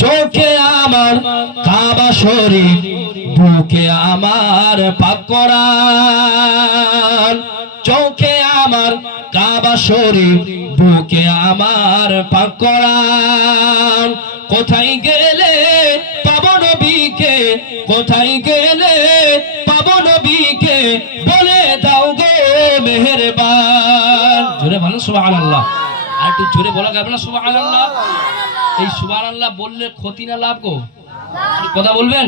চোখে আমার কাবা শরীফ, বুকে আমার পাক কোরআন। চোখে আমার কাবা শরীফ, বুকে আমার পাক কোরআন। কোথায় গেলে পাবো নবীকে, কোথায় গেলে পাবো নবীকে, বলে দাও গো মেহেরবান। জোরে বলেন সুবহানাল্লাহ। আর একটু জোরে বলা যাবে না সুবহানাল্লাহ? এই সুবহানাল্লাহ বললে ক্ষতি না লাভ গো? কথা বলবেন।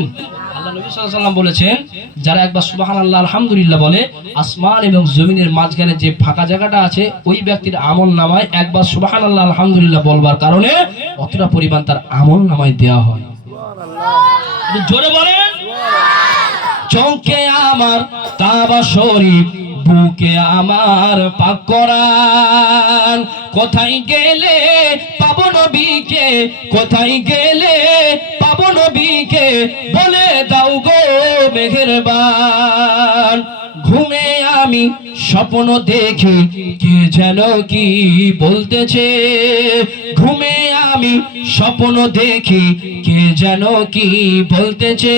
আল্লাহ নবী সাল্লাল্লাহু আলাইহি ওয়াসাল্লাম বলেছেন, যারা একবার সুবহানাল্লাহ আলহামদুলিল্লাহ বলে, আসমান এবং জমিনের মাঝখানে যে ফাঁকা জায়গাটা আছে, ওই ব্যক্তির আমল নামায় একবার সুবহানাল্লাহ আলহামদুলিল্লাহ বলবার কারণে অতটা পরিমাণ তার আমল নামায় দেওয়া হয়। সুবহানাল্লাহ। জোরে বলেন। চোখে আমার কাবা শরীফ, বুকে আমার পাক কোরআন। কোথায় গেলে পাবো নবীকে, কোথায় গেলে পাবো নবীকে, বলে দাও গো মেহেরবান। ঘুমে আমি স্বপ্ন দেখি, কে যেন কি বলতেছে। ঘুমে আমি স্বপ্ন দেখি, কে যেন কি বলতেছে।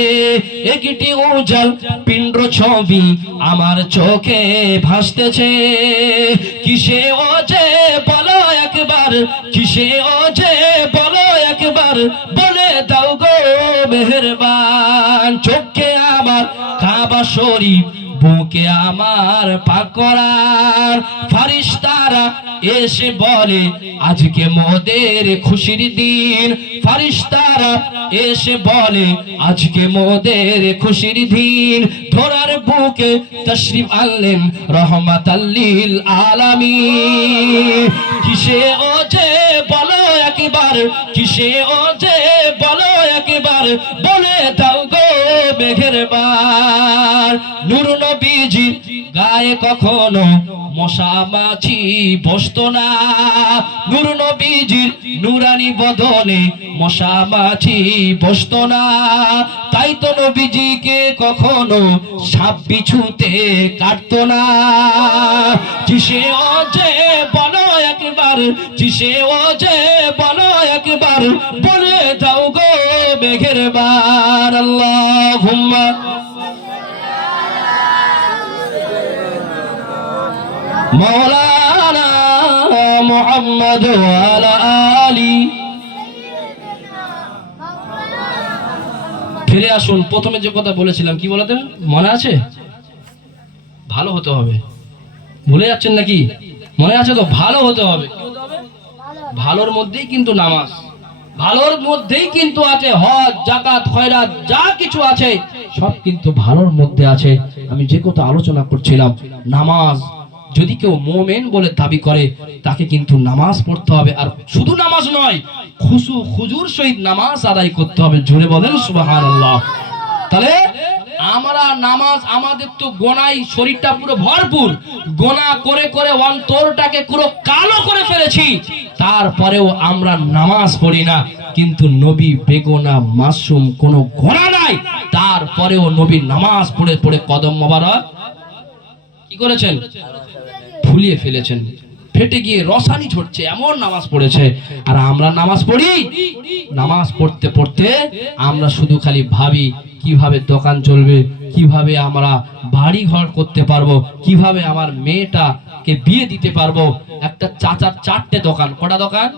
একটি উজ্জ্বল পিণ্ড ছবি আমার চোখে ভাসতেছে। কিসে ও যে বলো একবার, কিসে ও যে বলো একবার, বলে দাও গো মেহেরবান। চোখে আমার কাবা শরীফ, বুকে আমার পাক কোরআন। ফারিস্তারা এসে বলে আজকে মোদের খুশির দিন। ফারিস্তারা এসে বলে আজকে মোদের খুশির দিন। ধরার বুকে তশরিফ আনলেন রহমাতাল লিল আলামিন। কিসে ও যে বলো একবার, কিসে ও যে বলো একবার, বলে দাও গো মেহেরবান। নূর নবীজি গায়ে কখনো মশা মাছি বসতো না। নূর নবীজির নূরানি বদনে মশা মাছি বসতো না। তাই তো নবীজিকে কখনো সাপ বিছুতে কাটতো না। কিসে ও যে বলো একবার, কিসে ও যে বলো একবার, বলে দাও গো মেহেরবান। আল্লাহুম্মা মাওলানা মুহাম্মদ ওয়া আলা আলি। ফিরে আসুন। প্রথমে যে কথা বলেছিলাম, কি বলতেন মনে আছে? ভালো হতে হবে। ভুলে যাচ্ছেন নাকি? মনে আছে তো? ভালো হতে হবে। ভালোর মধ্যেই কিন্তু নামাজ, ভালোর মধ্যেই কিন্তু আছে হজ, যাকাত, খয়রাত, যা কিছু আছে সব কিন্তু ভালোর মধ্যে আছে। আমি যে কথা আলোচনা করছিলাম, নামাজ যদি কেউ মুমিন বলে দাবি করে, তাকে কিন্তু নামাজ পড়তে হবে। আর শুধু নামাজ নয়, খুশু খুজুর সহিত নামাজ আদায় করতে হবে। জোরে বলেন সুবহানাল্লাহ। তাহলে আমরা নামাজ, আমাদের তো গোনায় শরীরটা পুরো ভরপুর, গোনা করে করে অন্তরটাকে পুরো কালো করে ফেলেছি, তারপরেও আমরা নামাজ পড়ি না। কিন্তু নবী বেগোনা মাসুম, কোনো গোনা নাই, তারপরেও নবী নামাজ পড়ে পড়ে কদম মোবারক কি করেছেন? ফুলিয়ে ফেলেছেন, ফেটে গিয়ে রসানি ঝরছে, এমন নামাজ পড়েছে। আর আমরা নামাজ পড়ি, নামাজ পড়তে পড়তে আমরা শুধু খালি ভাবি কিভাবে দোকান চলবে, কিভাবে আমরা বাড়ি ঘর করতে পারবো, কিভাবে আমার মেয়েটাকে বিয়ে দিতে পারবো। একটা চাচার 4টে দোকান। কটা দোকান?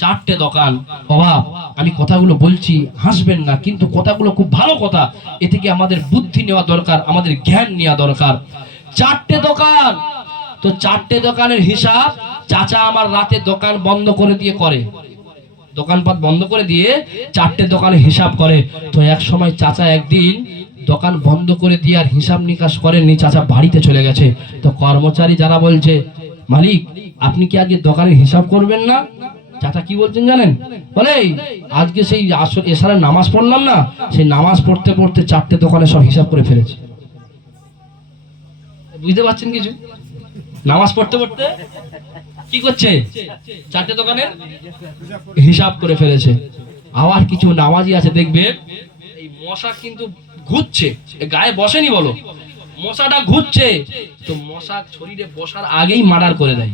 4টে দোকান। বাবা, আমি কথাগুলো বলছি, হাসবেন না, কিন্তু কথাগুলো খুব ভালো কথা। এ থেকে আমাদের বুদ্ধি নেওয়া দরকার, আমাদের জ্ঞান নেওয়া দরকার। 4টে দোকান। তো 4টে দোকানের হিসাব চাচা আমার রাতে দোকান বন্ধ করে দিয়ে করে, দোকানপাট বন্ধ করে দিয়ে 4টে দোকানের হিসাব করে। তো এক সময় চাচা একদিন দোকান বন্ধ করে দিয়ে আর হিসাব নিকাশ করেননি, চাচা বাড়িতে চলে গেছে। তো কর্মচারী যারা বলছে, মালিক আপনি কি আজকে দোকানের হিসাব করবেন না? চাচা কি বলছেন জানেন? বলে আজকে সেই আসর এশারের নামাজ পড়লাম না, সেই নামাজ পড়তে পড়তে 4টে দোকানে সব হিসাব করে ফেলেছে। বুঝতে পারছেন কিছু? নামাজ পড়তে পড়তে কি করছে? 4টে দোকানের হিসাব করে ফেলেছে। আবার কিছু নামাজি আছে দেখবে, এই মশা কিন্তু ঘুরছে, গায়ে বসেনি বলো, মশাটা ঘুরছে, তো মশা শরীরে বসার আগেই মার্ডার করে দেয়।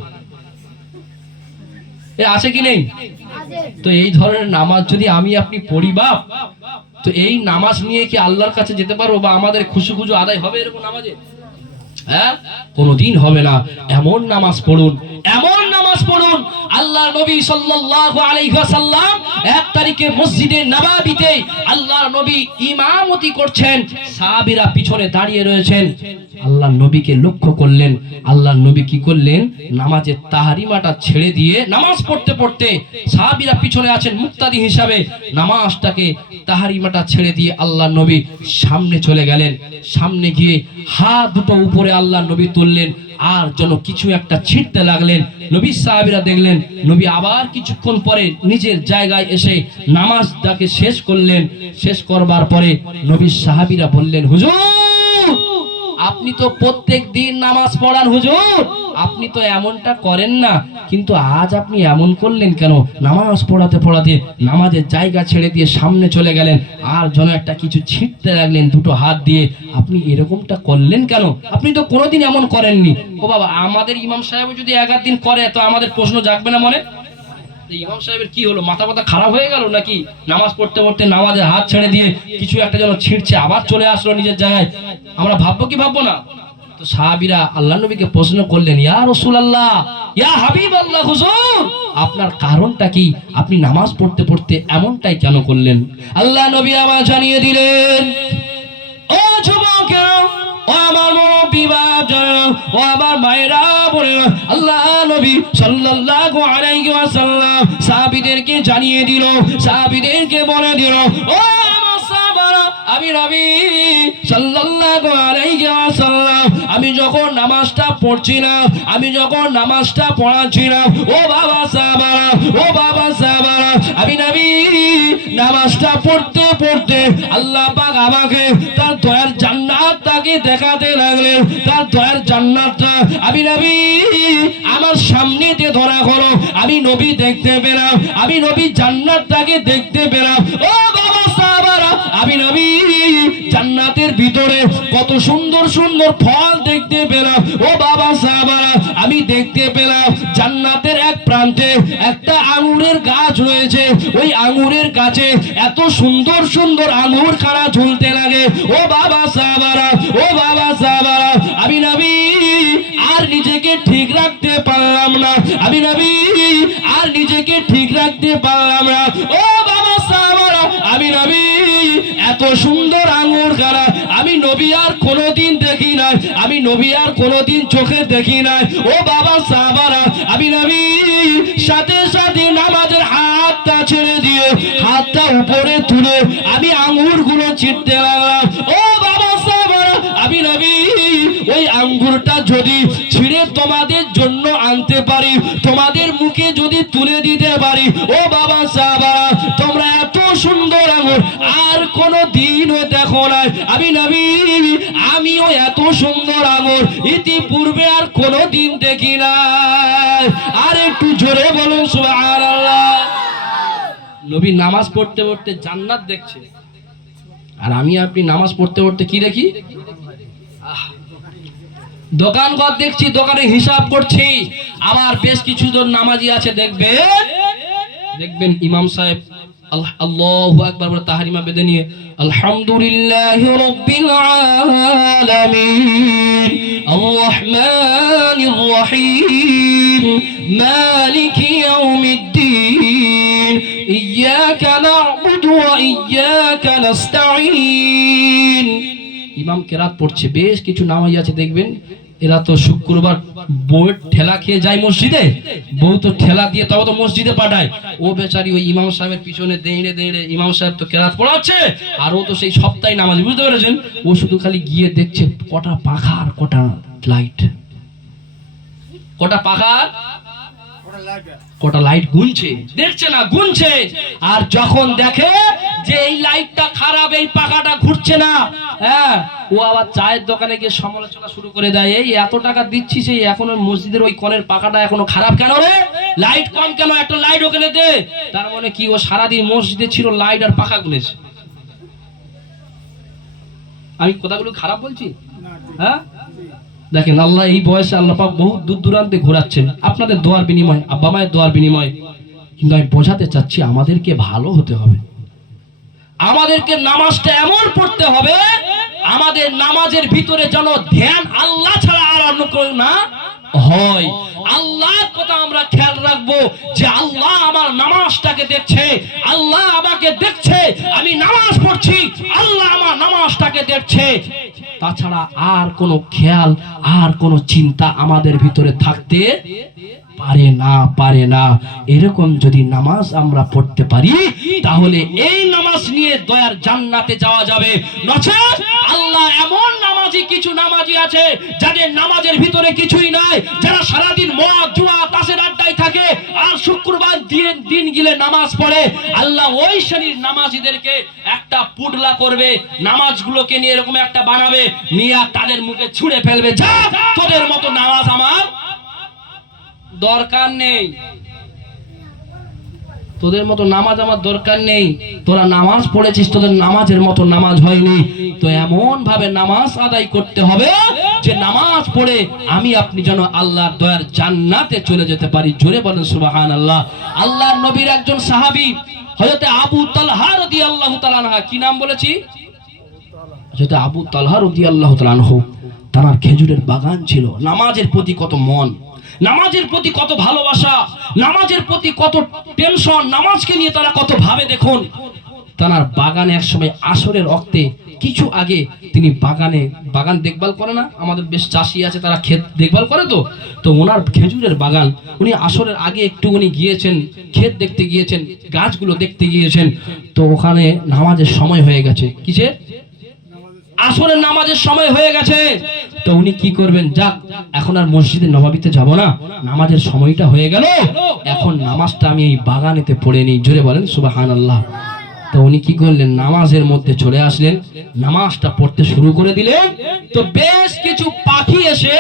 এ আছে কি নেই? তো এই ধরনের নামাজ যদি আমি আপনি পড়ি বাপ, তো এই নামাজ নিয়ে কি আল্লাহর কাছে যেতে পারবো বা আমাদের খুশু খুশু আদায় হবে এরকম নামাজে? হ্যাঁ, কোনদিন হবে না। এমন নামাজ পড়ুন, এমন নামাজ পড়ুন। আল্লাহর নবী সাল্লাল্লাহু আলাইহি ওয়াসাল্লাম 1 তারিখে মসজিদে নববীতে আল্লাহর নবী ইমামতি করছেন, সাহাবীরা পিছনে দাঁড়িয়ে রয়েছেন। আল্লাহর নবীকে লক্ষ্য করলেন, আল্লাহর নবী কি করলেন, নামাজের তাহরিমাটা ছেড়ে দিয়ে নামাজ পড়তে পড়তে সাহাবীরা পিছনে আছেন মুক্তাদি হিসাবে, নামাজটাকে তাহরিমাটা ছেড়ে দিয়ে আল্লাহর নবী সামনে চলে গেলেন। সামনে গিয়ে হাত দুটো উপরে আল্লাহর নবী তুললেন আর যেন কিছু একটা ছিটতে লাগলেন। নবী সাহাবীরা দেখলেন, নবী আবার কিছুক্ষণ পরে নিজের জায়গায় এসে নামাজটাকে শেষ করলেন। শেষ করবার পরে নবী সাহাবীরা বললেন, হুজুর আপনি তো প্রত্যেক দিন নামাজ পড়ান, হুজুর আপনি তো এমনটা করেন না, কিন্তু আজ আপনি এমন করলেন কেন? নামাজ পড়াতে পড়াতে নামাজের জায়গা ছেড়ে দিয়ে সামনে চলে গেলেন আর যেন একটা কিছু ছিটতে লাগলেন দুটো হাত দিয়ে, আপনি এরকমটা করলেন কেন? আপনি তো কোনোদিন এমন করেননি। ও বাবা, আমাদের ইমাম সাহেব যদি 11 দিন করে তো আমাদের প্রশ্ন জাগবে না মনে? ইমাম সাহেবের কি হলো, মাথা মাথা খারাপ হয়ে গেল নাকি? নামাজ পড়তে পড়তে নামাজের হাত ছেড়ে দিয়ে কিছু একটা যেন ছিটছে, আবার চলে আসলো নিজের জায়গায়, আমরা ভাববো কি ভাববো না? তো সাহাবীরা আল্লাহর নবীকে প্রশ্ন করলেন, ইয়া রাসূলুল্লাহ, ইয়া হাবিবাল্লাহ, হুজুর আপনার কারণটা কি? আপনি নামাজ পড়তে পড়তে এমনটাই কেন করলেন? আল্লাহ নবী আবার জানিয়ে দিলেন, ও যুবকেরা, ও আমার মুরব্বি বাপজানেরা, ও আমার মায়েরা বোনেরা, আল্লাহ নবী সাল্লাল্লাহু আলাইহি ওয়াসাল্লাম সাহাবীদেরকে জানিয়ে দিল, সাহাবীদেরকে বলে দিল, ও আমার সাহাবারা, আমি নবী সাল্লাল্লাহু আলাইহি ওয়াসাল্লাম আমি যখন নামাজটা পড়ছিলাম, আমি যখন নামাজটা পড়াচ্ছিলাম, ও বাবা সাহাবারা, ও বাবা সাহাবারা, আমি নবী নামাজটা পড়তে পড়তে আল্লাহ পাক আমাকে তার দয়ার জান্নাতটাকে দেখাতে লাগলেন। তার দয়ার জান্নাতটা আমি নবী আমার সামনেতে ধরা হলো, আমি নবী দেখতে পেলাম, আমি নবী জান্নাতটাকে দেখতে পেলাম। ও বাবা সাহাবারা, আমি নবী জান্নাতের ভিতরে কত সুন্দর সুন্দর ফল দেখতে পেলাম। ও বাবা সাহাবারা, আমি দেখতে পেলাম জান্নাতের এক প্রান্তে একটা আঙ্গুরের গাছ রয়েছে, ওই আঙ্গুরের গাছে এত সুন্দর সুন্দর আঙ্গুর খানা ঝুলতে লাগে। ও বাবা সাহাবারা, ও বাবা সাহাবারা, আমি নবী আর নিজেকে ঠিক রাখতে পারলাম না, আমি নবী আর নিজেকে ঠিক রাখতে পারলাম না। ও বাবা সাহাবারা, আমি নবী এত সুন্দর আঙ্গুর খানা আমি নবী আর কোনোদিন দেখি নাই, আমি নবী আর কোনোদিন চোখে দেখি নাই। ও বাবা সাহাবারা, আমি নবী সাথে সাথে নামাজের হাতটা ছেড়ে দিয়ে হাতটা উপরে তুলে আমি আঙ্গুরগুলো ছিঁড়তে লাগলাম। ও বাবা সাহাবারা, আমি নবী ওই আঙ্গুরটা যদি ছিঁড়ে তোমাদের জন্য আনতে পারি, তোমাদের মুখে যদি তুলে দিতে পারি, ও বাবা সাহাবারা, তোমরা এত সুন্দর আঙ্গুর আর কোনো দিনও দেখো নাই। আমি নবী আমিও এত সুন্দর আঙ্গুর ইতিপূর্বে আর কোনো দিন দেখি নাই। আর একটু জোরে বলুন সুবহানাল্লাহ। নবী নামাজ পড়তে পড়তে জান্নাত দেখছে, আর আমি আপনি নামাজ পড়তে পড়তে কি দেখি? দোকান ঘর দেখছি, দোকানে হিসাব করছি। আবার বেশ কিছু জন নামাজি আছে, দেখবেন ইমাম সাহেব আল্লাহু আকবার বলে তাহরিমা বেঁধে নিয়ে আলহামদুলিল্লাহি রাব্বিল আলামিন আর রহমানির রহিম মালিকি ইয়াউমিদ্দিন ইয়্যাকা না'বুদু ওয়া ইয়্যাকা নাস্তাঈন। ইমাম কেরাত পড়ছে, বেশ কিছু নামাজি আছে দেখবেন, এরা তো শুক্রবার বউয়ের ঠেলা খেয়ে যায় মসজিদে, বউ তো ঠেলা দিয়ে তবে তো মসজিদে পাঠায়, ও বেচারি ওই ইমাম সাহেবের পিছনে দেঁড়ে দেঁড়ে, ইমাম সাহেব তো কেরাত পড়াচ্ছে আর ও তো সেই সপ্তাহে নামাজ, বুঝতে পেরেছেন? ও শুধু খালি গিয়ে দেখছে কটা পাখা আর কটা লাইট, কটা পাখা কটা লাইট গুনছে, দেখছে না গুনছে। আর যখন দেখে যে এই লাইটটা খারাপ, এই পাখাটা ঘুরছে না, হ্যাঁ, ও আবার চায়ের দোকানে গিয়ে সমালোচনা শুরু করে দেয়, এই এত টাকা দিচ্ছি সেই এখনো মসজিদের ওই কনের পাখাটা এখনো খারাপ কেন রে, লাইট কম কেন, একটা লাইট ওখানে দে। তার মানে কি ও সারাদিন মসজিদে ছিল, লাইট আর পাখা গুনেছে। আমি কথাগুলো খারাপ বলছি? হ্যাঁ, দেখেন আল্লাহ এই বয়সে আল্লাহ পাক বহু দূর দূরান্তে ঘোরাচ্ছেন আপনাদের দোয়ার বিনিময়ে, আব্বা মায়ের দোয়ার বিনিময়ে। কিন্তু আমি বোঝাতে চাচ্ছি আমাদেরকে ভালো হতে হবে, আমাদেরকে নামাজটা এমন পড়তে হবে আমাদের নামাজের ভিতরে যেন ধ্যান আল্লাহ ছাড়া আর অন্য কেউ না হয়। আল্লাহর কথা আমরা খেয়াল রাখবো যে আল্লাহ আমার নামাজটাকে দেখছে, আল্লাহ আমাকে দেখছে, আমি নামাজ পড়ছি, আল্লাহ আমার নামাজটাকে দেখছে। তাছাড়া আর কোনো খেয়াল আর কোনো চিন্তা আমাদের ভিতরে থাকতে পারে না। এরকম যদি নামাজ আমরা পড়তে পারি তাহলে এই নামাজ নিয়ে দয়ার জান্নাতে যাওয়া যাবে। নচেত আল্লাহ এমন নামাজি, কিছু নামাজি আছে যাদের নামাজের ভিতরে কিছুই নাই, যারা সারাদিন মদ জুয়া তাসের আড্ডায় থাকে আর শুক্রবার দিন গিলে নামাজ পড়ে। আল্লাহ ওই শ্রেণীর নামাজিদেরকে একটা পুডলা করবে, নামাজগুলোকে নিয়ে এরকম একটা বানাবে, নিয়ে তাদের মুখে ছুঁড়ে ফেলবে, যা তোদের মতো নামাজ আমার দরকার নেই, তোদের মতো নামাজ আমার দরকার নেই, তোরা নামাজ পড়েছিস, তোদের নামাজের মতো নামাজ হয়নি। তো এমন ভাবে নামাজ আদায় করতে হবে যে নামাজ পড়ে আমি আপনি যেন আল্লাহর দয়ার জান্নাতে চলে যেতে পারি। জোরে বলেন সুবহানাল্লাহ। আল্লাহর নবীর একজন সাহাবী হযরত আবু তালহা রাদিয়াল্লাহু তাআলা আনহু, কি নাম বলেছি? হযরত আবু তালহা রাদিয়াল্লাহু তাআলা আনহু, তার খেজুরের বাগান ছিল। নামাজের প্রতি কত মন, নামাজের প্রতি কত ভালোবাসা, নামাজের প্রতি কত টেনশন, নামাজকে নিয়ে তারা কত ভাবে। দেখুন তার বাগানে একসময় আসরের ওয়াক্তে কিছু আগে তিনি বাগান দেখভাল করে না, আমাদের বেশ চাষি আছে তারা ক্ষেত দেখভাল করে, তো ওনার খেজুরের বাগান উনি আসরের আগে একটু উনি গিয়েছেন, ক্ষেত দেখতে গিয়েছেন, গাছগুলো দেখতে গিয়েছেন। তো ওখানে নামাজের সময় হয়ে গেছে, কিসের? আসরের নামাজের সময় হয়ে গেছে। তো উনি কি করবেন, যাক এখন আর মসজিদে নববীতে যাব না, নামাজের সময়টা হয়ে গেল, এখন নামাজটা আমি এই বাগানেতে পড়ে নিই। জোরে বলেন সুবহানাল্লাহ। তো উনি কি করলেন, নামাজের মধ্যে চলে আসলেন, নামাজটা পড়তে শুরু করে দিলেন। তো বেশ কিছু পাখি এসে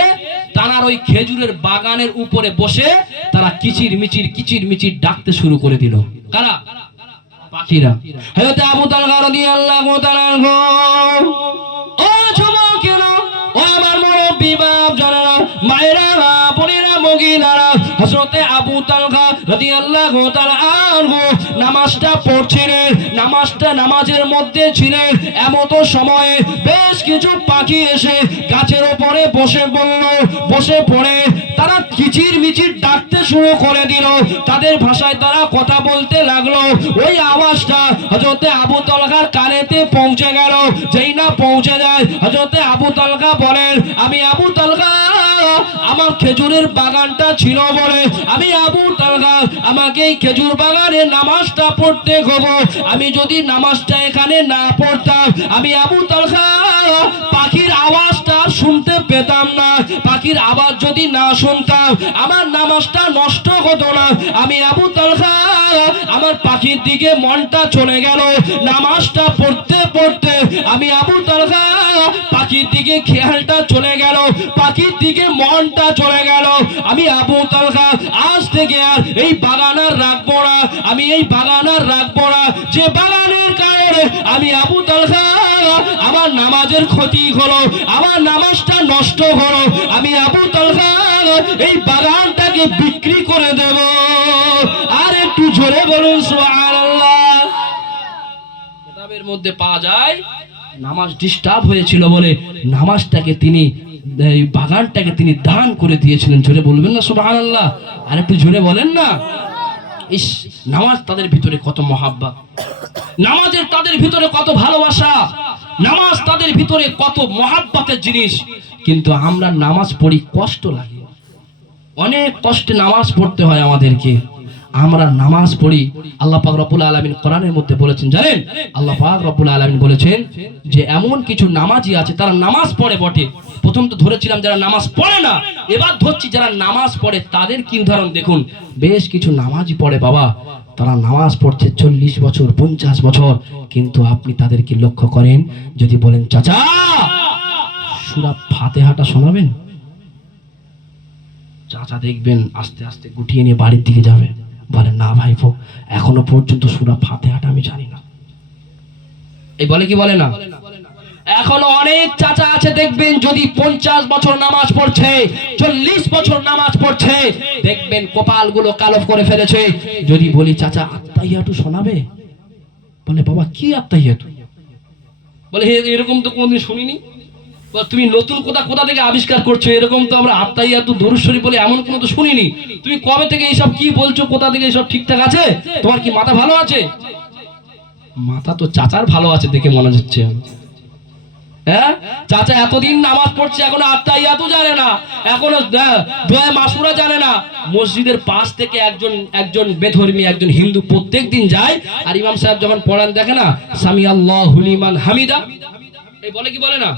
তারা ওই খেজুরের বাগানের উপরে বসে তারা কিচির মিচির ডাকতে শুরু করে দিল। কারা? পাখিরা। হযরত আবু তালহা রাদিয়াল্লাহু তাআলা আনহু, ও যুবকেরা, ও আমার মুরব্বি বাপ জানেরা, মায়েরা, বোনেরা, মহিলারা, হযরত আবু তালহা রাদিয়াল্লাহু তাআলা আনহু নামাজটা পড়ছিলেন, নামাজের মধ্যে ছিলেন। এমত সময়ে বেশ কিছু পাখি এসে গাছের উপরে বসে পড়ে তারা কিচির মিচির ডাকতে শুরু করে দিল, তাদের ভাষায় তারা কথা বলতে লাগলো। ওই আওয়াজটা হযরত আবু তালহার কানেতে পৌঁছে গেল। যেই না পৌঁছে যায়, হযরত আবু তালহা বলেন, আমি আবু তালহা, আমার খেজুরের বাগানটা ছিল বলে আমি আবু তালহা, আমাকে এই খেজুর বাগানে নামাজটা পড়তে হবে। আমি যদি নামাজটা এখানে না পড়তাম, আমি আবু তালহা পাখির আওয়াজটা শুনতে পেতাম না, পাখির আওয়াজ যদি না শুনতাম আমার নামাজটা নষ্ট হতো না। আমি আবু তালহা, আমার পাখির দিকে মনটা চলে গেল, নামাজটা পড়তে পড়তে আমি আবু তালহা পাখির দিকে খেয়ালটা চলে গেল, পাখির দিকে মনটা চলে গেল। আমি আবু তালহা আজ থেকে আর এই বাগান আর রাখবো না, আমি এই বাগান আর রাখবো না, যে বাগানের কারণে আমি আবু তালহা আমার নামাজের ক্ষতি হলো, আমার নামাজটা নষ্ট হলো, আমি আবু তালহা এই বাগানটাকে বিক্রি করে দেব। আর একটু জোরে বলুন সুবহানাল্লাহ। কিতাবের মধ্যে পাওয়া যায় নামাজ ডিস্টার্ব হয়েছিল বলে নামাজটাকে তিনি, এই বাগানটাকে তিনি দান করে দিয়েছিলেন। জোরে বলবেন না সুবহানাল্লাহ? আর একটু জোরে বলেন না। ইস, নামাজ তাদের ভিতরে কত মহাব্বত, নামাজের তাদের ভিতরে কত ভালোবাসা, নামাজ তাদের ভিতরে কত মহাব্বতের জিনিস। কিন্তু আমরা নামাজ পড়ি কষ্ট লাগে, অনেক কষ্টে নামাজ পড়তে হয় আমাদেরকে। আমরা নামাজ পড়ি, আল্লাহ পাক রব্বুল আলামিন কোরআনের মধ্যে বলেছেন, জানেন আল্লাহ পাক রব্বুল আলামিন বলেছেন যে এমন কিছু নামাজি আছে তারা নামাজ পড়ে বটে। প্রথম তো ধরেছিলাম যারা নামাজ পড়ে না, এবার ধরছি যারা নামাজ পড়ে তাদের কি উদাহরণ দেখুন। বেশ কিছু নামাজি পড়ে বাবা, তারা নামাজ পড়ছে 40 বছর 50 বছর, কিন্তু আপনি তাদেরকে লক্ষ্য করেন, যদি বলেন চাচা সূরা ফাতিহাটা শোনাবেন, চাচা দেখবেন আস্তে আস্তে গুটিয়ে নিয়ে বাড়ির দিকে যাবে, বলে না ভাইপো এখনো পর্যন্ত সূরা ফাতিহাটা আমি জানি না। এই বলে কি বলে না? এখনো অনেক চাচা আছে দেখবেন, যদি 50 বছর নামাজ পড়ছে, 40 বছর নামাজ পড়ছে, দেখবেন কপালগুলো কালো করে ফেলেছে। যদি বলি চাচা আত্তাহিয়াতু শোনাবে, বলে বাবা কি আত্তাহিয়াতু? বলে এরকম তো কোনদিন শুনিনি। তুমি নতুন কোথা থেকে আবিষ্কার করছো, এরকম তো আমরা আত্তাহিয়াতু দরুদ শরীফ বলে এমন কোনো তো শুনিনি। তুমি কবে থেকে এইসব কি বলছো, কোথা থেকে এইসব ঠিকঠাক আছে? তোমার কি মাথা ভালো আছে? মাথা তো চাচার ভালো আছে দেখে মনে হচ্ছে। হ্যাঁ, চাচা এতদিন নামাজ পড়ছে, এখনো আত্তাহিয়াতু জানে না, এখনো দোয়া মাসুরা জানে না। মসজিদের পাশ থেকে একজন বেধর্মী একজন হিন্দু প্রত্যেকদিন যায়, আর ইমাম সাহেব যখন পড়ান দেখে না সামি আল্লাহু লিমান হামিদা, এই বলে কি বলে না?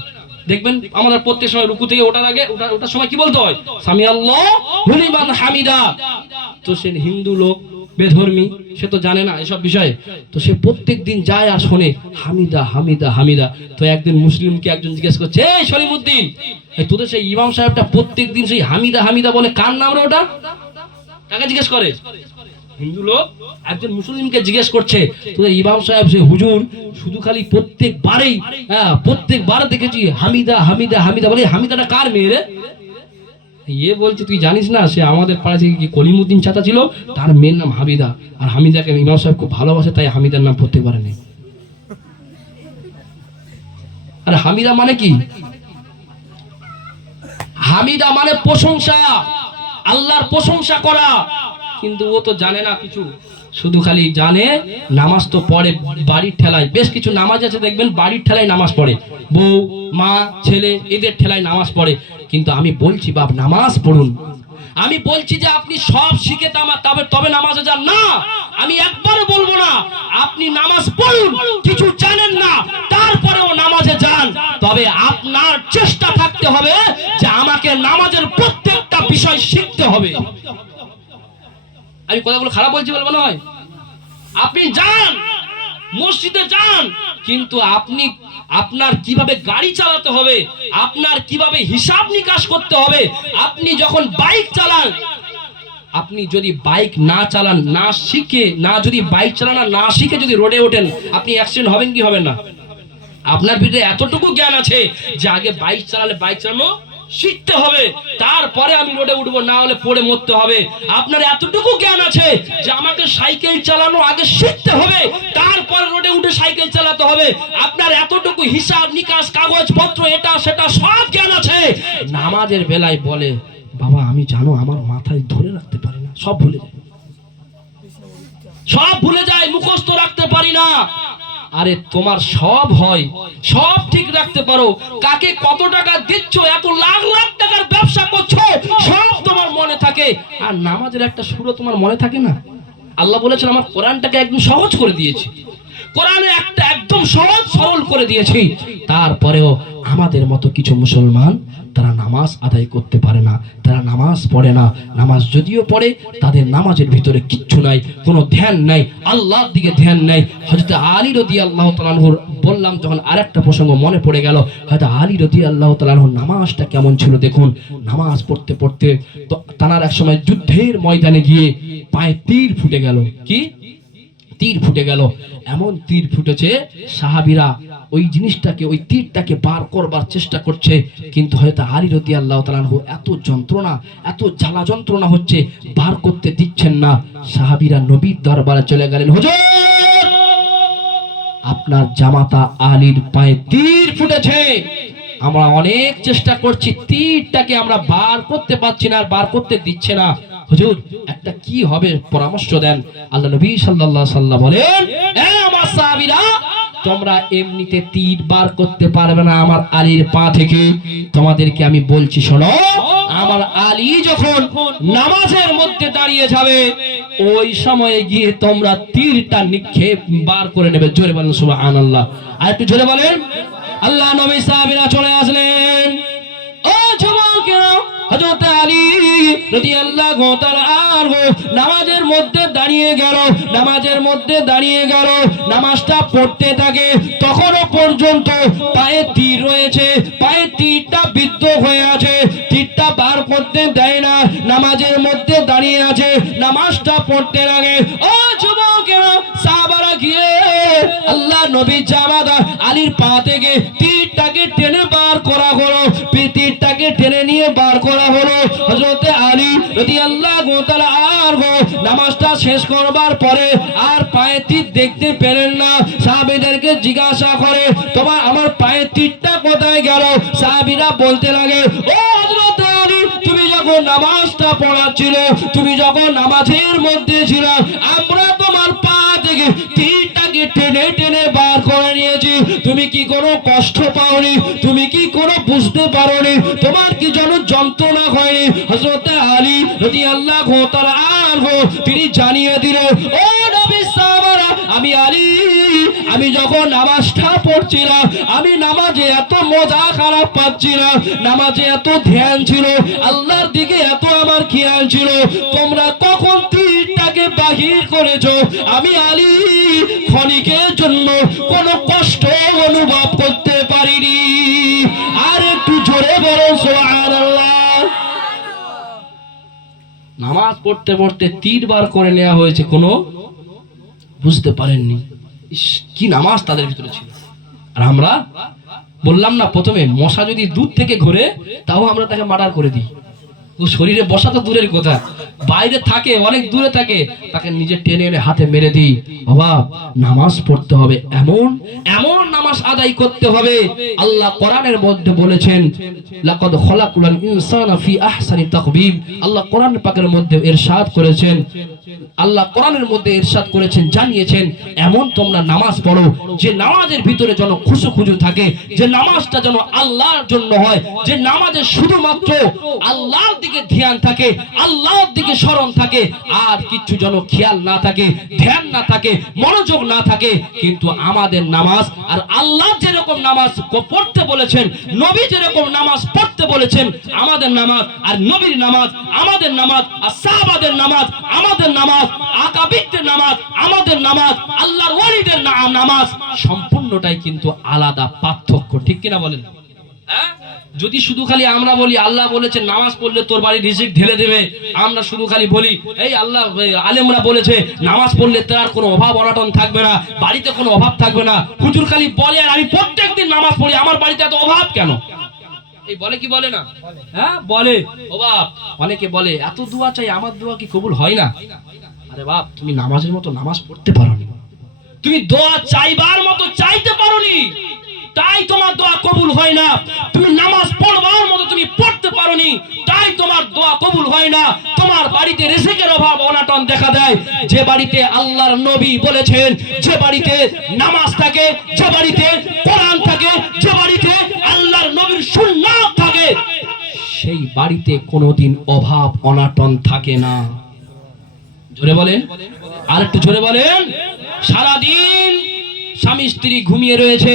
দেখবেন আমাদের প্রত্যেক সময় রুকু থেকে ওঠার আগে ওটার সময় কি বলতে হয়? সামি আল্লাহু লিমান হামিদা। তো সে হিন্দু লোক, বেধর্মী, সে তো জানে না এসব বিষয়ে, তো সে প্রত্যেক দিন যায় আর শোনে হামিদা হামিদা হামিদা। তো একদিন মুসলিমকে একজন জিজ্ঞেস করছে, এই শরীফউদ্দিন, তোদের সেই ইমাম সাহেবটা প্রত্যেক দিন সেই হামিদা হামিদা বলে, কার নাম রে ওটা? তাকে জিজ্ঞেস করে। হিন্দু লোক একজন মুসলিমকে জিজ্ঞেস করছে, তোদের ইমাম সাহেব সে হুজুর শুধু খালি প্রত্যেকবার দেখেছি হামিদা হামিদা হামিদা বলে, হামিদাটা কার মেয়ে রে? ইয়ে বলছে তুই জানিস না, সে আমাদের পাড়ায় কি কলিমুদ্দিন চাচা ছিল, তার মেয়ের নাম হামিদা, আর হামিদাকে ইমাম সাহেব খুব ভালোবাসে, তাই হামিদার নাম প্রত্যেকবারে নেই। আরে হামিদা মানে কি? হামিদা মানে প্রশংসা, আল্লাহর প্রশংসা করা। কিন্তু ও তো জানে না কিছু, শুধু খালি জানে নামাজ তো পড়ে বাড়ির ঠেলায়। বেশ কিছু নামাজ আছে দেখবেন বাড়ির ঠেলায় নামাজ পড়ে, বউ মা ছেলে এদের ঠেলায় নামাজ পড়ে। কিন্তু আমি বলছি বাপ নামাজ পড়ুন, আমি বলছি যে আপনি সব শিখে তবে নামাজে যান না, আমি একবারও বলবো না। আপনি নামাজ পড়ুন, কিছু জানেন না তারপরেও নামাজে যান, তবে আপনার চেষ্টা থাকতে হবে যে আমাকে নামাজের প্রত্যেকটা বিষয় শিখতে হবে। আমি কথাগুলো খারাপ বলছি বলবো নয়, আপনি যান মসজিদে যান, কিন্তু আপনার কিভাবে গাড়ি চালাতে হবে, আপনার কিভাবে হিসাব নিকাশ করতে হবে, আপনি যখন বাইক চালান, আপনি যদি বাইক না চালান না শিখে, যদি বাইক চালানো না শিখে যদি রোডে ওঠেন, আপনি অ্যাক্সিডেন্ট হবেন কি হবেন না? আপনার ভিতরে এতটুকু জ্ঞান আছে যে আগে বাইক চালানো শিখতে হবে, তারপরে আমি রোডে উঠবো, না হলে পড়ে মরতে হবে। আপনার এতটুকু জ্ঞান আছে যে আমাকে সাইকেল চালানো আগে শিখতে হবে, তারপরে রোডে উঠে সাইকেল চালাতে হবে। আপনার এতটুকু হিসাব নিকাশ কাগজপত্র এটা সেটা সব জ্ঞান আছে। নামাজের বেলায় বলে বাবা আমি জানো আমার মাথায় ধরে রাখতে পারি না, সব ভুলে যায়, মুখস্থ রাখতে পারি না। আরে তোমার সব হয়, সব ঠিক রাখতে পারো, কাকে কত টাকা দিচ্ছ, এত লাখ লাখ টাকার ব্যবসা করছো, সব তোমার মনে থাকে, আর নামাজের একটা সূরা তোমার মনে থাকে না। আল্লাহ বলেছেন আমার কোরআনটাকে একদম সহজ করে দিয়েছি, কোরআনে একটা একদম সহজ সরল করে দিয়েছি। তারপরেও আমাদের মতো কিছু মুসলমান তারা নামাজ আদায় করতে পারে না, তারা নামাজ পড়ে না। নামাজ যদিও পড়ে তাদের নামাজের ভিতরে কিচ্ছু নাই, কোনো ধ্যান নাই, আল্লাহর দিকে ধ্যান নাই। হযরত আলী রাদিয়াল্লাহু তাআলা আনহুর বললাম যখন আরেকটা প্রসঙ্গ মনে পড়ে গেল, হযরত আলী রাদিয়াল্লাহু তাআলা আনহুর নামাজটা কেমন ছিল দেখুন। নামাজ পড়তে পড়তে তানার এক সময় যুদ্ধের ময়দানে গিয়ে পায়ে তীর ফুটে গেল। কি তীর ফুটে গেল? এমন তীর ফুটেছে সাহাবীরা ওই জিনিসটাকে, ওই তীরটাকে বার করবার চেষ্টা করছে, কিন্তু হয়তো আলী রাদিয়াল্লাহু তাআলা আনহু এত যন্ত্রণা, এত জ্বালা যন্ত্রণা হচ্ছে, বার করতে দিচ্ছেন না। সাহাবীরা নবীর দরবারে চলে গেলেন, হুজুর আপনার জামাতা আলীর পায়ে তীর ফুটেছে, আমরা অনেক চেষ্টা করছি, তীরটাকে আমরা বার করতে পারছি না, আর বার করতে দিচ্ছে না, হুজুর একটা কি হবে পরামর্শ দেন। আল্লাহ নবী সাল্লাল্লাহু আলাইহি ওয়াসাল্লাম বলেন, এ আমার সাহাবীরা তোমরা এমনিতে তীর বার করতে পারবে না আমার আলীর পা থেকে, তোমাদেরকে আমি বলছি শোনো, আমার আলী যখন নামাজের মধ্যে দাঁড়িয়ে যাবে ওই সময়ে গিয়ে তোমরা তীরটা নিক্ষেপ বার করে নেবে। জোরে বলেন সুবহানাল্লাহ, আর একটু জোরে বলেন। আল্লাহ নবী সাহাবীরা চলে আসলেন, ও যুবকেরা হযরত আলী রাদিয়াল্লাহু তাআলা আনহু নামাজের মধ্যে দাঁড়িয়ে গেল, নামাজটা পড়তে থাকে, তখনও পর্যন্ত পায়ে তীর রয়েছে, পায়ে তীরটা বিদ্ধ হয়ে আছে, তীরটা বার করতে দেয় না, নামাজের মধ্যে দাঁড়িয়ে আছে, নামাজটা পড়তে লাগে। ও যুবকেরা সাহাবারা গিয়ে আল্লাহ নবী জামাদা আলীর পা থেকে তীরটাকে টেনে বার করা হলো, তীরটাকে টেনে নিয়ে বার করা হলো। হযরতে আলী রাদিয়াল্লাহু তাআলা আর নামাজটা শেষ করবার পরে আর পায়ে তীর দেখতে পেলেন না। সাহাবীদেরকে জিজ্ঞাসা করে, তোমার আমার পায়ে তীরটা কোথায় গেল? সাহাবীরা বলতে লাগে, ও হযরতে আলী, তুমি যখন নামাজটা পড়াচ্ছিলে, তুমি যখন নামাজের মধ্যে ছিল, আমরা তোমার পা থেকে তীরটাকে টেনে টেনে বার করে নিয়েছি। তুমি কি কোনো কষ্ট পাওনি? তুমি কি কোনো বুঝতে পারোনি? তোমার কি যেন যন্ত্রণা হয়নি? হযরত আলী রাদিয়াল্লাহু তাআলা আনহু তিনি জানিয়ে দিলেন, ও নবী সাহাবারা, আমি আলী, আমি যখন নামাজটা পড়ছিলাম, আমি নামাজে এত মজা খারাপ পাচ্ছিলাম, নামাজে এত ধ্যান ছিল, আল্লাহর দিকে এত আমার খেয়াল ছিল, তোমরা কখন তীরটাকে বাহির করেছো, আমি আলী ক্ষণিকের জন্য কোনো কষ্ট অনুভব করতে পারিনি। আর একটু জোরে বলো সুবহানাল্লাহ। নামাজ পড়তে পড়তে তীর বার করে নেওয়া হয়েছে, কোনো বুঝতে পারেননি। কি নামাজ তাদের ভিতরে ছিল। আর আমরা বললাম না প্রথমে, মশা যদি দূর থেকে ঘুরে তাও আমরা তাকে মার্ডার করে দিই। শরীরে বসা তো দূরের কথা, বাইরে থাকে, অনেক দূরে থাকে, তাকে নিজে টেনে এনে হাতে মেরে দিই। বাবা, নামাজ পড়তে হবে, এমন এমন নামাজ আদায় করতে হবে। আল্লাহ কোরআনের মধ্যে বলেছেন, লাকাদ খলাকুল ইনসানা ফি আহসানি তাকবীম। আল্লাহ কোরআন পাকের মধ্যে ইরশাদ করেছেন, আল্লাহ কোরআনের মধ্যে ইরশাদ করেছেন, জানিয়েছেন, এমন তোমরা নামাজ পড়ো যে নামাজের ভিতরে যেন খুশু থাকে, যে নামাজটা যেন আল্লাহর জন্য হয়, যে নামাজে শুধুমাত্র আল্লাহর দিকে ধ্যান থাকে, আল্লাহর দিকে স্মরণ থাকে, আর কিছু যেন খেয়াল না থাকে, ধ্যান না থাকে, মনোযোগ না থাকে। কিন্তু আমাদের নামাজ, আর আল্লাহ যেরকম নামাজ পড়তে বলেছেন, নবী যেরকম নামাজ পড়তে বলেছেন, আমাদের নামাজ আর নবীর নামাজ, আমাদের নামাজ আর সাহাবাদের নামাজ, আমাদের নামাজ, আকাবিরদের নামাজ, আমাদের নামাজ, আল্লাহর ওলিদের নামাজ, সম্পূর্ণটাই কিন্তু আলাদা, পার্থক্য। ঠিক কিনা বলেন? হ্যাঁ, যদি শুধু খালি আমরা বলি আল্লাহ বলেছে নামাজ পড়লে তোর বাড়ি রিজিক ঢেলে দেবে, আমরা শুধু খালি বলি এই আল্লাহ, আলেমরা বলেছে নামাজ পড়লে তার কোনো অভাব অনটন থাকবে না, বাড়িতে কোনো অভাব থাকবে না, হুজুর খালি বলে, আর আমি প্রত্যেকদিন নামাজ পড়ি, আমার বাড়িতে এত অভাব কেন? এই বলে কি বলে না? হ্যাঁ বলে। ও বাপ, অনেকে বলে এত দোয়া চাই, আমার দোয়া কি কবুল হয় না? আরে বাপ, তুমি নামাজের মতো নামাজ পড়তে পারোনি, তুমি দোয়া চাইবার মতো চাইতে পারোনি, তাই তোমার দোয়া কবুল হয় না। তুমি নামাজ পড়বার মতো তুমি পড়তে পারোনি, তাই তোমার দোয়া কবুল হয় না। তোমার বাড়িতে রিজিকের অভাব অনটন দেখা দেয়। যে বাড়িতে আল্লাহর নবী বলেছেন, যে বাড়িতে নামাজ থাকে, যে বাড়িতে কোরআন থাকে, যে বাড়িতে আল্লাহর নবীর সুন্নাত থাকে, সেই বাড়িতে কোনোদিন অভাব অনটন থাকে না। জোরে বলেন, আর একটু জোরে বলেন। সারাদিন স্বামী স্ত্রী ঘুমিয়ে রয়েছে,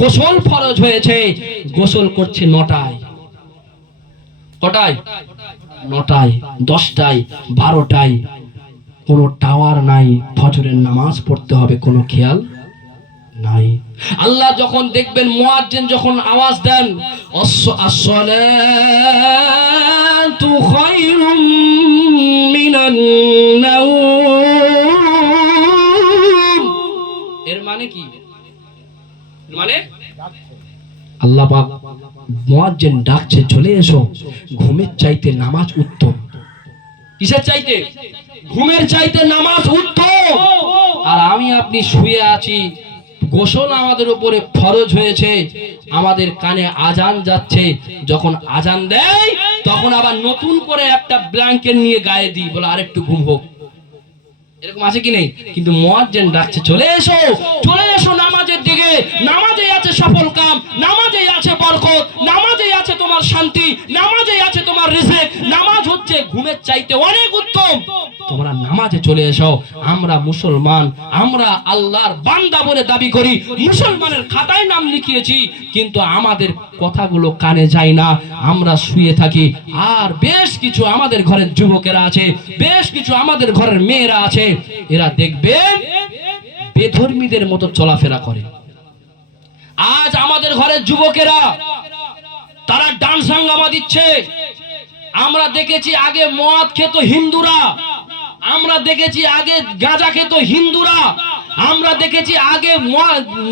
গোসল ফরজ হয়েছে, গোসল করছে 9টায়, কটায়? 9টায়, 10টায়, 12টায়, কোনো টাওয়ার নাই, ফজরের নামাজ পড়তে হবে, কোনো খেয়াল নাই। আল্লাহ যখন দেখবেন মুয়াজ্জিন যখন আওয়াজ দেন, আসসালাতু খায়রুম মিনান নাওম, এর মানে কি? মানে আল্লাহ পাক মুয়াজ্জিন ডাকছে, চলে এসো, ঘুমের চাইতে নামাজ উত্তম। কিসের চাইতে? ঘুমের চাইতে নামাজ উত্তম। আর আমি আপনি শুয়ে আছি, গোসল আমাদের উপরে ফরজ হয়েছে, আমাদের কানে আজান যাচ্ছে, যখন আজান দেয় তখন আবার নতুন করে একটা ব্ল্যাঙ্কেট নিয়ে গায়ে দিই, বলে আরেকটু ঘুম হোক। এরকম আছে কি নেই? কিন্তু মুয়াজ্জিন ডাকছে, চলে এসো, চলে এসো নামাজের দিকে। নামাজে আছে সফল কাম, নামাজে আছে বরকত, নামাজে আছে তোমার শান্তি, নামাজে আছে তোমার রিজিক। নামাজ হচ্ছে ঘুমের চাইতে অনেক উত্তম। তোমরা নামাজে চলে এসো। আমরা মুসলমান, আমরা আল্লাহর বান্দা বলে দাবি করি, মুসলমানের খাতায় নাম লিখিয়েছি, কিন্তু আমাদের কথাগুলো কানে যায় না, আমরা শুয়ে থাকি। আর বেশ কিছু আমাদের ঘরের যুবকেরা আছে, বেশ কিছু আমাদের ঘরের মেয়েরা আছে, এরা দেখবেন বেধর্মীদের মতো চলাফেরা করে। আজ আমাদের ঘরের যুবকেরা তারা ডান্স হাঙ্গামা দিচ্ছে। আমরা দেখেছি আগে মদ খেত হিন্দুরা, আমরা দেখেছি আগে গাঁজা খেত হিন্দুরা, আমরা দেখেছি আগে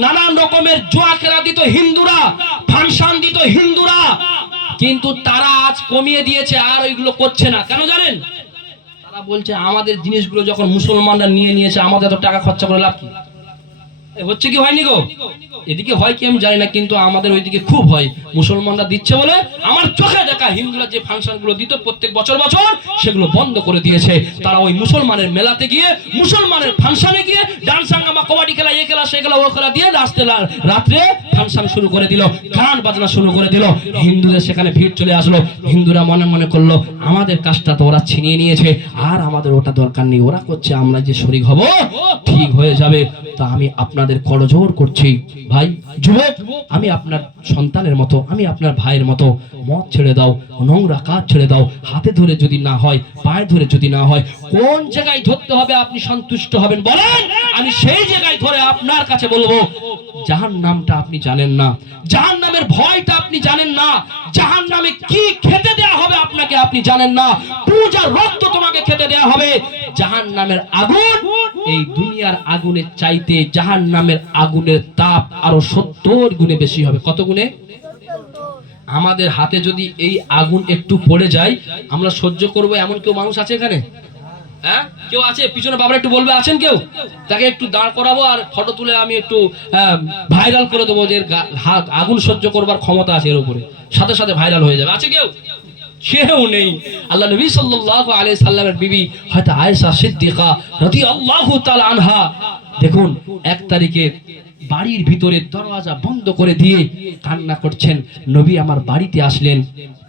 নানান রকমের জুয়া খেলা দিত হিন্দুরা, ফাংশন দিত হিন্দুরা, কিন্তু তারা আজ কমিয়ে দিয়েছে, আর ওইগুলো করছে না। কেন জানেন? তারা বলছে আমাদের জিনিসগুলো যখন মুসলমানরা নিয়ে নিয়েছে, আমাদের তো টাকা খরচা করে লাভ কি? হচ্ছে কি হয়নি গো? এদিকে হয় কি আমি জানি না, কিন্তু আমাদের ওইদিকে খুব হয়। মুসলমানরা দিচ্ছে বলে আমার চোখে দেখা হিন্দুরা যে ফাংশন গুলো দিত প্রত্যেক বছর বছর, সেগুলো বন্ধ করে দিয়েছে। তারা ওই মুসলমানের মেলাতে গিয়ে, মুসলমানের ফাংশনে গিয়ে ডান্স হাঙ্গামা, কবাডি খেলা, এ খেলা সে খেলা ও খেলা দিয়ে রাত্রে ফাংশন শুরু করে দিল, গান বাজনা শুরু করে দিল। হিন্দুদের সেখানে ভিড় চলে আসলো। হিন্দুরা মনে মনে করলো আমাদের কাজটা তো ওরা ছিনিয়ে নিয়েছে, আর আমাদের ওটা দরকার নেই, ওরা করছে আমরা যে শরীক হব ঠিক হয়ে যাবে। তা আমি আপনাদের করজোর করছি ভাই যুবক, আমি আপনার সন্তানের মতো, আমি আপনার ভাইয়ের মতো, মদ ছেড়ে দাও, নোংরা কাজ ছেড়ে দাও। হাতে ধরে যদি না হয়, পায়ে ধরে যদি না হয়, কোন জায়গায় ধরতে হবে আপনি সন্তুষ্ট হবেন বলেন? আমি সেই জায়গায় ধরে আপনার কাছে বলবো, জাহান্নামটা আপনি জানেন না, জাহান্নামের ভয়টা আপনি জানেন না, জাহান্নামে কি খেতে দেয়া হবে আপনাকে আপনি জানেন না, পূজার রক্ত তোমাকে খেতে দেয়া হবে। জাহান্নামের আগুন এই দুনিয়ার আগুনের চাইতে জাহান্নামের আগুনের তাপ আরো 70 গুণে বেশি হবে। কত গুণে? আমাদের হাতে যদি এই আগুন একটু পড়ে যায়, আমরা সহ্য করব এমন কেউ মানুষ আছে এখানে? হ্যাঁ, কেউ আছে? পিছনে বাবা একটু বলবে আছেন কেউ? তাকে একটু দাঁড় করাবো আর ফটো তুলে আমি একটু ভাইরাল করে দেবো, যে আগুন সহ্য করবার ক্ষমতা আছে এর উপরে, সাথে সাথে ভাইরাল হয়ে যাবে। আছে কেউ? কেউ নেই। আল্লাহ নবী সাল্লাল্লাহু আলাইহি সাল্লামের বিবি হযরত আয়েশা সিদ্দিকা রাদিয়াল্লাহু তাআলা আনহা, দেখুন 1 তারিখে বাড়ির ভিতরে দরওয়াজা বন্ধ করে দিয়ে কান্না করছেন। নবী আমার বাড়িতে আসলেন,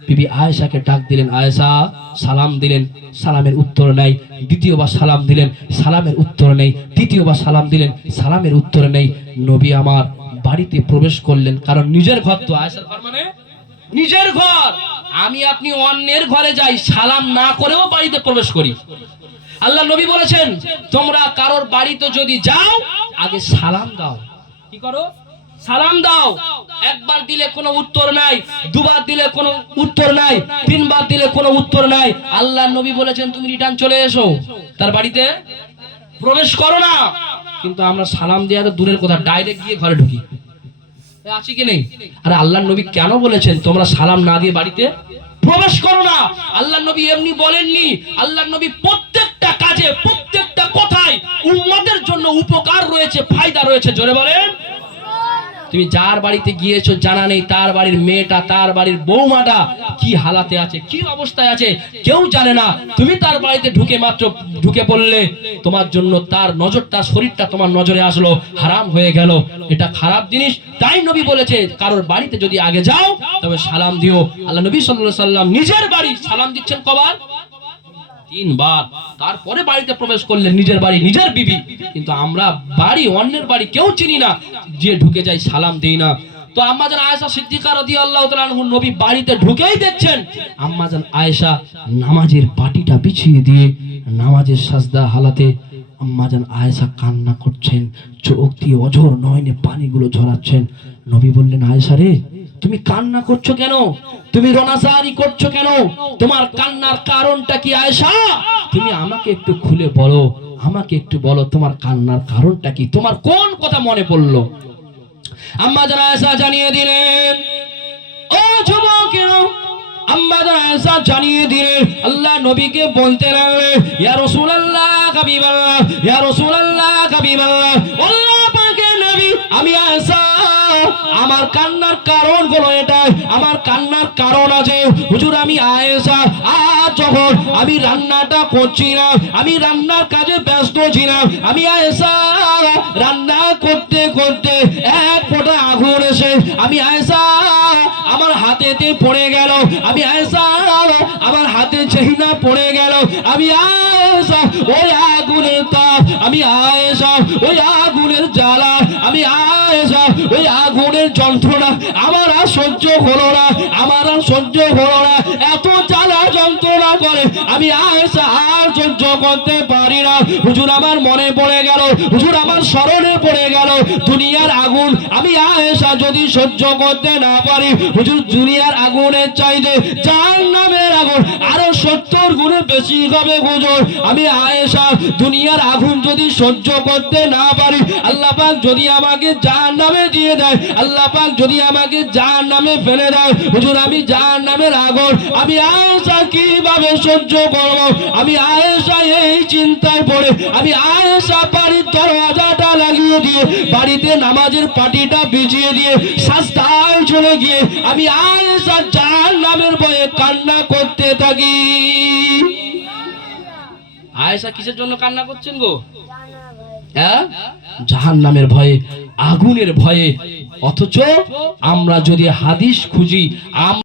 বিবি আয়েশাকে ডাক দিলেন, আয়েশা, সালাম দিলেন, সালামের উত্তর নাই। দ্বিতীয়বার সালাম দিলেন, সালামের উত্তর নেই। তৃতীয়বার সালাম দিলেন, সালামের উত্তর নেই। নবী আমার বাড়িতে প্রবেশ করলেন, কারণ নিজের ঘর তো, আয়েশার ঘর মানে নিজের ঘর। আমি আপনি অন্যের ঘরে যাই, সালাম না করেও বাড়িতে প্রবেশ করি। আল্লাহ নবী বলেছেন, তোমরা কারোর বাড়িতে যদি যাও আগে সালাম দাও। কি করো? সালাম দাও। একবার দিলে কোনো উত্তর নাই, দুবার দিলে কোনো উত্তর নাই, তিনবার দিলে কোনো উত্তর নাই। আল্লাহ নবী বলেছেন তুমি রিটার্ন চলে এসো, তার বাড়িতে প্রবেশ করো না। কিন্তু আমরা সালাম দেওয়া তো দূরের কথা, ডাইরেক্ট গিয়ে ঘরে ঢুকি। আছে কি নেই? আরে আল্লাহ নবী কেন বলেছেন তোমরা সালাম না দিয়ে বাড়িতে প্রবেশ করো না? আল্লাহ নবী এমনি বলেননি। আল্লাহ নবী প্রত্যেকটা কাজে, প্রত্যেকটা কথায় উম্মতের জন্য উপকার রয়েছে, ফায়দা রয়েছে। জোরে বলেন। তুমি যার বাড়িতে গিয়েছো জানা নেই তার বাড়ির মেয়েটা, তার বাড়ির বৌমাটা কি হালাতে আছে, কি অবস্থায় আছে, কেউ জানে না। তুমি তার বাড়িতে ঢুকে পড়লে তোমার জন্য তার নজর, তার শরীরটা তোমার নজরে আসলো, হারাম হয়ে গেল। এটা খারাপ জিনিস। তাই নবী বলেছে কারোর বাড়িতে যদি আগে যাও তবে সালাম দিও। আল্লাহ নবী সাল্লাল্লাহু আলাইহি সাল্লাম নিজের বাড়ি সালাম দিচ্ছেন কবার? 3 বার। তারপরে বাড়িতে প্রবেশ করলেন, নিজের বাড়ি, নিজের বিবি। কিন্তু আমরা বাড়ি, অন্যের বাড়ি কেউ চিনি না, যে ঢুকে যাই সালাম দেই না। তো আম্মাজান আয়েশা সিদ্দিকা রাদিয়াল্লাহু তাআলা আনহা নবী বাড়িতে ঢুকেই দেখছেন আম্মাজান আয়েশা নামাজের পাটিটা বিছিয়ে দিয়ে নামাজের সাজদা হালাতে আম্মাজান আয়েশা কান্না করছেন, চোখ দিয়ে অঝোর নয়নে পানিগুলো ঝরাচ্ছেন। নবী বললেন, আয়েশা রে, তুমি কান্না করছো কেন? তুমি রোনাসারি করছো কেন? তোমার কান্নার কারণটা কি আয়েশা? তুমি আমাকে একটু খুলে বলো, আমাকে একটু বলো তোমার কান্নার কারণটা কি, তোমার কোন কথা মনে পড়লো? আম্মাজান আয়েশা জানিয়ে দিলেন, ও যুবকেরা, আম্মাজান আয়েশা জানিয়ে দিলেন, আল্লাহ নবীকে বলতে লাগলেন, ইয়া রাসূলুল্লাহ হাবিবাল্লাহ, ইয়া রাসূলুল্লাহ হাবিবাল্লাহ, আল্লাহ পাকের নবী, আমি আয়েশা, আমার কান্নার কারণ হলো এটাই, আমার কান্নার কারণ আছে হুজুর। আমি আয়েশা, আজ যখন আমি রান্নাটা করছিলাম, আমি রান্নার কাজে ব্যস্ত ছিলাম, আমি আয়েশা রান্না করতে করতে এক ফোঁটা আগুন এসে আমি আয়েশা আমার হাতেতে পড়ে গেল, আমি আয়েশা আমার হাতে চেহিনা পড়ে গেল, আমি আয়েশা ওই আগুনের তাপ, আমি আয়েশা ওই আগুনের জ্বালা, আমি আয়েশা ওই আগুনের যন্ত্রণা আমার আর সহ্য হলো না, আমার আর সহ্য হলো না। এত জ্বালা যন্ত্রণা করে আমি আয়েশা আর সহ্য করতে পারি না। হুজুর আমার মনে পড়ে গেল, হুজুর আমার স্মরণে পড়ে গেল, দুনিয়ার আগুন আমি আয়েশা যদি সহ্য করতে না পারি, হুজুর দুনিয়ার আগুনের চাইতে জাহান্নামের আগুন আরো 70 গুণে বেশি হবে হুজুর। আমি আয়েশা দুনিয়ার আগুন যদি সহ্য করতে না পারি, আল্লাহ পাক যদি আমাকে জাহান্নামে দিয়ে দেয়, আল্লাহ পাক যদি আমাকে জাহান্নামে ফেলে দেয়, হুজুর আমি জাহান্নামের আগুন আমি আয়েশা কিভাবে সহ্য করব? আমি আয়েশা এই চিন্তায় পড়ে আমি আয়েশা বাড়ির দরজাটা লাগিয়ে দিয়ে, বাড়িতে নামাজের পাটিটা বিছিয়ে দিয়ে সাজদায় চলে গিয়ে আমি আয়েশা জাহান্নামের ভয়ে কান্না করতে থাকি। আয়েশা কিসের জন্য কান্না করছেন গো? হ্যাঁ, জাহান্নামের ভয়ে, আগুনের ভয়ে। অথচ আমরা যদি হাদিস খুঁজি,